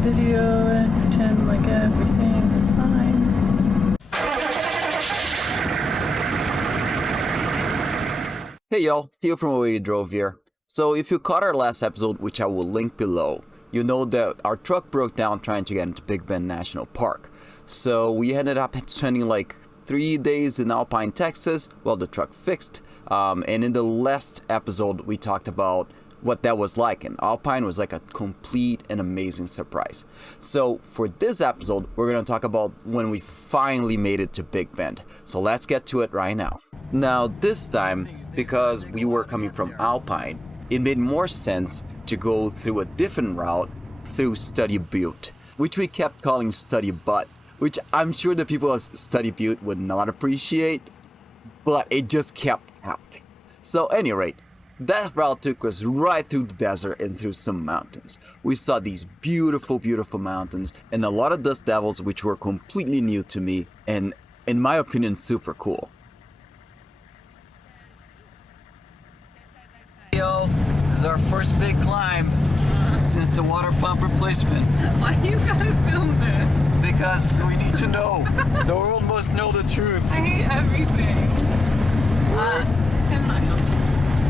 video and pretend like everything is fine. Hey y'all, Theo from Where You Drove here. So if you caught our last episode, which I will link below, you know that our truck broke down trying to get into Big Bend National Park. So we ended up spending like 3 days in Alpine, Texas, while the truck fixed. And in the last episode, we talked about what that was like, and Alpine was like a complete and amazing surprise. So for this episode, we're gonna talk about when we finally made it to Big Bend. So let's get to it right now. Now this time, because we were coming from Alpine, it made more sense to go through a different route through Study Butte, which we kept calling Study Butt, which I'm sure the people of Study Butte would not appreciate, but it just kept happening. So at any rate, that route took us right through the desert and through some mountains. We saw these beautiful, beautiful mountains and a lot of dust devils which were completely new to me and, in my opinion, super cool. Yo, this is our first big climb since the water pump replacement. Why you gotta film this? Because we need to know. The world must know the truth. I hate everything. 10 miles.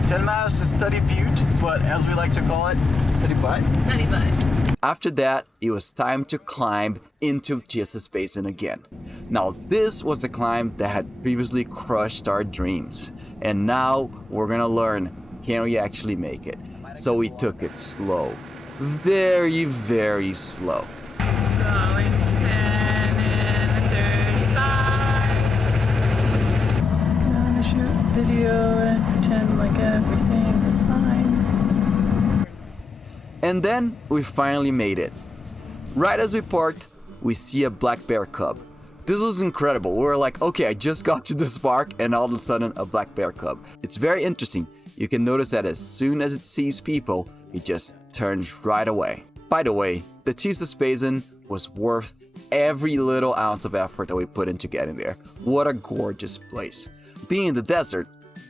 10 miles to Study Butte, but as we like to call it, Study Butt. Study Butt. After that, it was time to climb into Chisos Basin again. Now this was the climb that had previously crushed our dreams. And now we're gonna learn, can we actually make it? So we took it slow. Very, very slow. Going 10 and 35. Gonna shoot video and pretend like everything is fine. And then we finally made it. Right as we parked, we see a black bear cub. This was incredible. We were like, okay, I just got to this park and all of a sudden a black bear cub. It's very interesting. You can notice that as soon as it sees people, it just turns right away. By the way, the Chisos Basin was worth every little ounce of effort that we put into getting there. What a gorgeous place. Being in the desert,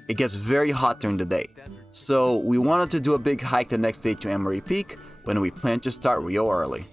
it gets very hot during the day. So we wanted to do a big hike the next day to Emory Peak when we planned to start real early.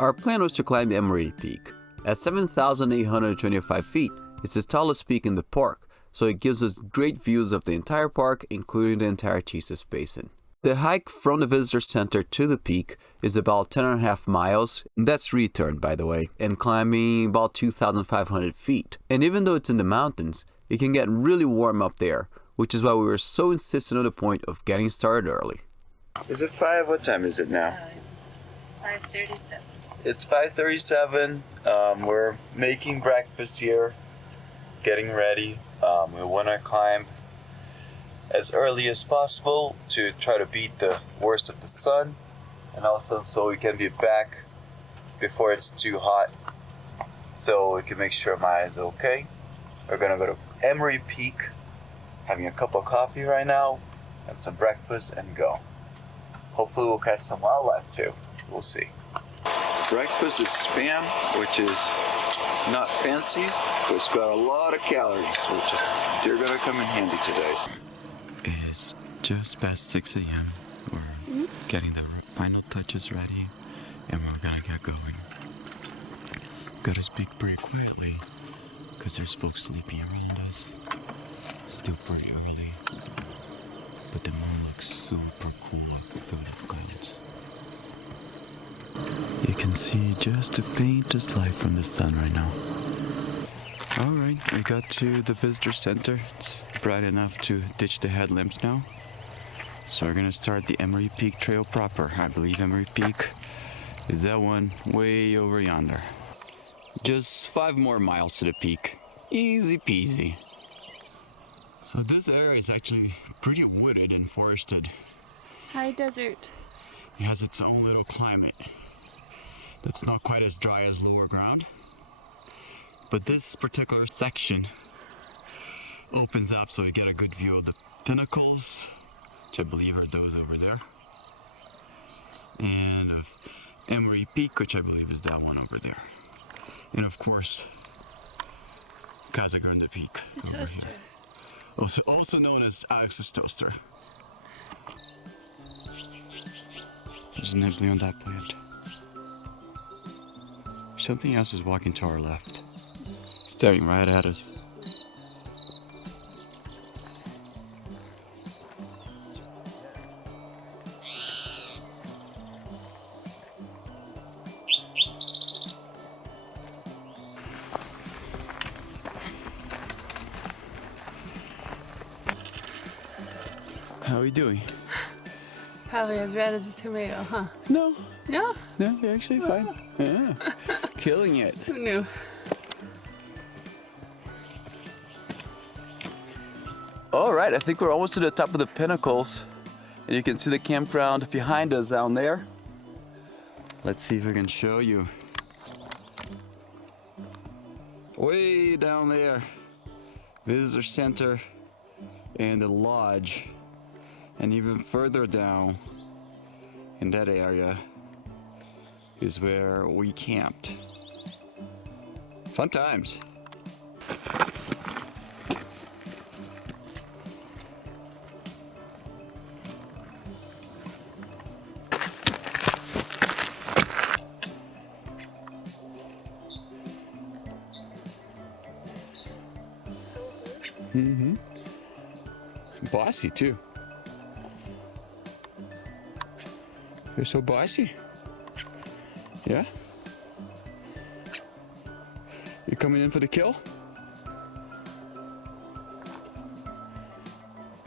Our plan was to climb Emory Peak. At 7,825 feet, it's the tallest peak in the park, so it gives us great views of the entire park, including the entire Chisos Basin. The hike from the visitor center to the peak is about 10.5 miles, and that's return by the way, and climbing about 2,500 feet. And even though it's in the mountains, it can get really warm up there, which is why we were so insistent on the point of getting started early. Is it 5? What time is it now? It's 5:37. It's 5:37. We're making breakfast here, getting ready. We want to climb as early as possible to try to beat the worst of the sun, and also so we can be back before it's too hot, so we can make sure my eyes are okay. We're gonna go to Emory Peak, having a cup of coffee right now, have some breakfast, and go. Hopefully we'll catch some wildlife too. We'll see. Breakfast is Spam, which is not fancy, but it's got a lot of calories, which is, they're gonna come in handy today. It's just past 6 a.m. We're getting the final touches ready, and we're gonna get going. Gotta speak pretty quietly, because there's folks sleeping around us. Still pretty early, but the moon looks super cool through the clouds. You can see just the faintest light from the sun right now. Alright, we got to the visitor center. It's bright enough to ditch the headlamps now. So we're gonna start the Emory Peak trail proper. I believe Emory Peak is that one way over yonder. Just 5 more miles to the peak. Easy peasy. So this area is actually pretty wooded and forested. High desert. It has its own little climate. That's not quite as dry as lower ground. But this particular section opens up so you get a good view of the pinnacles, which I believe are those over there, and of Emory Peak, which I believe is that one over there, and of course Casa Grande Peak over here, also known as Alex's Toaster. There's nibbling on that plant. Something else is walking to our left, staring right at us. How are we doing? Probably as red as a tomato, huh? No, No? no, you're actually fine. Yeah. Killing it. Who knew? All right, I think we're almost to the top of the pinnacles. And you can see the campground behind us down there. Let's see if we can show you. Way down there, visitor center and the lodge. And even further down in that area is where we camped. Fun times. Mm-hmm. Bossy too. You're so bossy. Yeah? You coming in for the kill?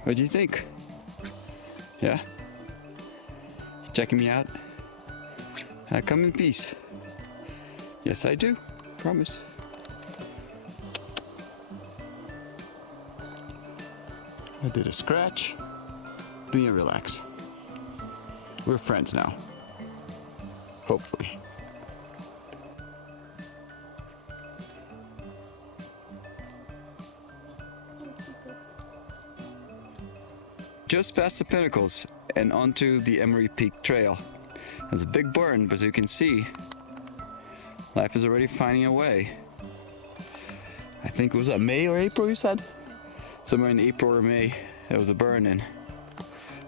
What do you think? Yeah? You checking me out? I come in peace. Yes, I do. Promise. I did a scratch. Do you relax? We're friends now. Hopefully. Just past the pinnacles and onto the Emory Peak trail. There's a big burn, but as you can see, life is already finding a way. I think it was May or April, you said? Somewhere in April or May, there was a burn and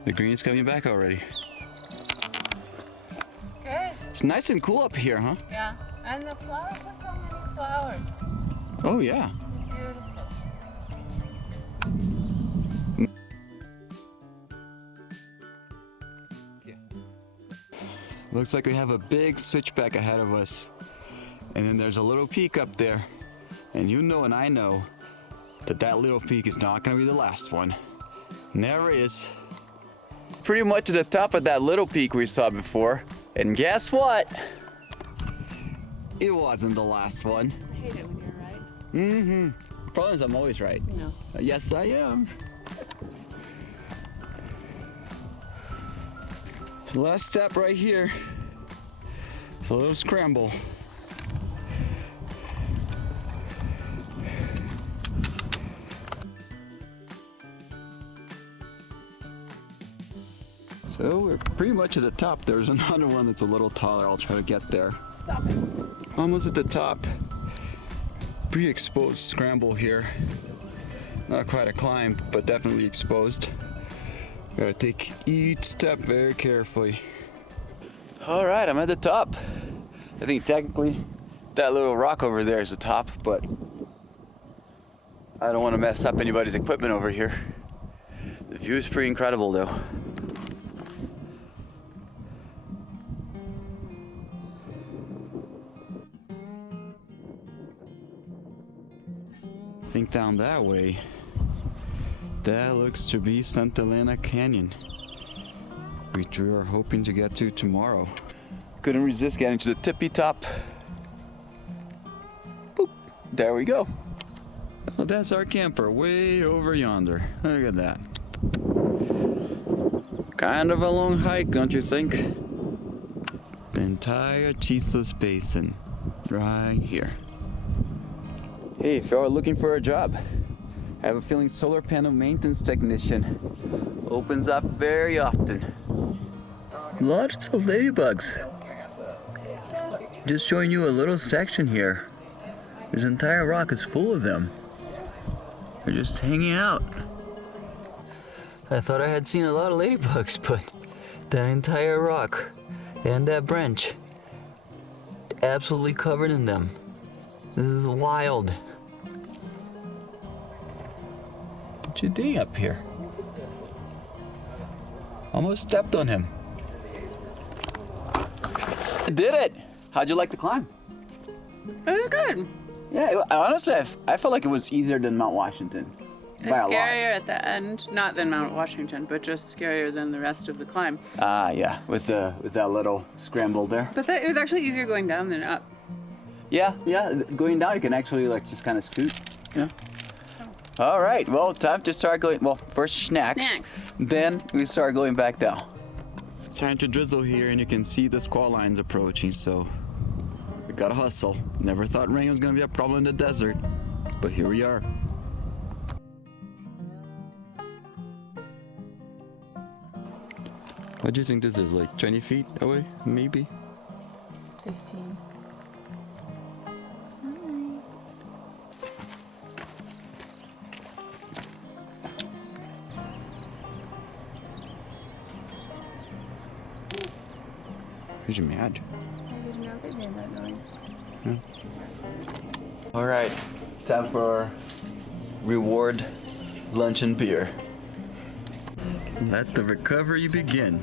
the green's coming back already. Good. It's nice and cool up here, huh? Yeah. And the flowers, look how many flowers. Oh yeah. Beautiful. Looks like we have a big switchback ahead of us. And then there's a little peak up there. And you know and I know that that little peak is not gonna be the last one. Never is. Pretty much at the top of that little peak we saw before. And guess what? It wasn't the last one. I hate it when you're right. Mm-hmm. Problem is I'm always right. No. Yes, I am. Last step right here. It's a little scramble. So we're pretty much at the top. There's another one that's a little taller. I'll try to get there. Stop it. Almost at the top. Pretty exposed scramble here. Not quite a climb, but definitely exposed. Gotta take each step very carefully. All right, I'm at the top. I think technically that little rock over there is the top, but I don't want to mess up anybody's equipment over here. The view is pretty incredible though. Think down that way. That looks to be Santa Elena Canyon, which we are hoping to get to tomorrow. Couldn't resist getting to the tippy top. Boop, there we go. Well, that's our camper way over yonder. Look at that. Kind of a long hike, don't you think? The entire Chisos Basin, right here. Hey, if you're looking for a job, I have a feeling solar panel maintenance technician opens up very often. Lots of ladybugs. Just showing you a little section here. This entire rock is full of them. They're just hanging out. I thought I had seen a lot of ladybugs, but that entire rock and that branch, absolutely covered in them. This is wild. What you doing up here? Almost stepped on him. I did it! How'd you like the climb? It was good. Yeah, honestly, I felt like it was easier than Mount Washington. It's By a lot. scarier at the end, not than Mount Washington, but just scarier than the rest of the climb. Ah, yeah, with that little scramble there. But it was actually easier going down than up. Yeah, going down you can actually like just kind of scoot, you know. All right, well, time to start going. Well, first snacks. Then we start going back down. It's starting to drizzle here, and you can see the squall lines approaching, so we gotta hustle. Never thought rain was gonna be a problem in the desert, but here we are. What do you think this is, like 20 feet away, maybe? 15. Who's you mad? I didn't know they made that noise. All right, time for reward lunch and beer. Let the recovery begin.